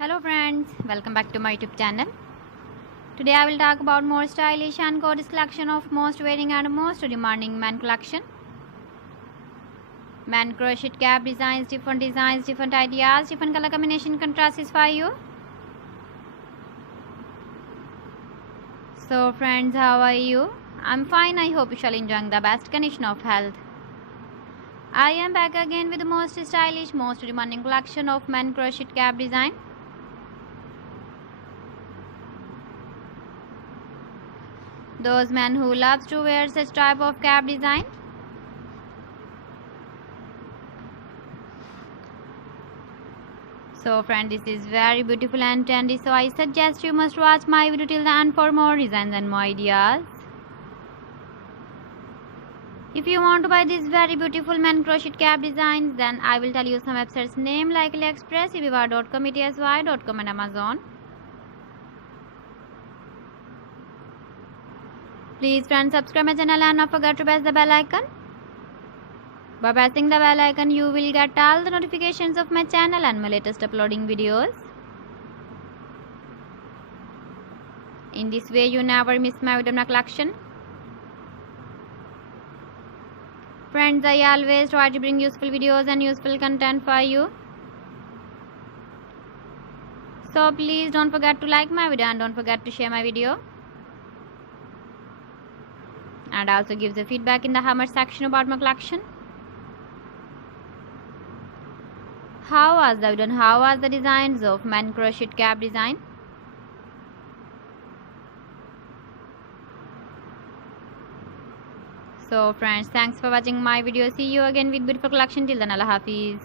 Hello friends, welcome back to my YouTube channel. Today I will talk about more stylish and gorgeous collection of most wearing and most demanding men collection. Men crochet cap designs, different ideas, different color combination contrasts for you. So friends, how are you? I'm fine. I hope you shall enjoying the best condition of health. I am back again with the most stylish, most demanding collection of men crochet cap design. Those men who loves to wear such type of cap design. So friend, this is very beautiful and trendy, so I suggest you must watch my video till the end for more designs and more ideas. If you want to buy these very beautiful men crochet cap designs, then I will tell you some websites name like AliExpress, eBay.com, etsy.com and Amazon. Please friends, subscribe my channel and not forget to press the bell icon. By pressing the bell icon, you will get all the notifications of my channel and my latest uploading videos. In this way, you never miss my video collection. Friends, I always try to bring useful videos and useful content for you. So please don't forget to like my video and don't forget to share my video. And also give the feedback in the comment section about my collection. How was the video and how was the designs of men crochet cap design? So friends, thanks for watching my video. See you again with beautiful collection. Till then, Allah Hafiz.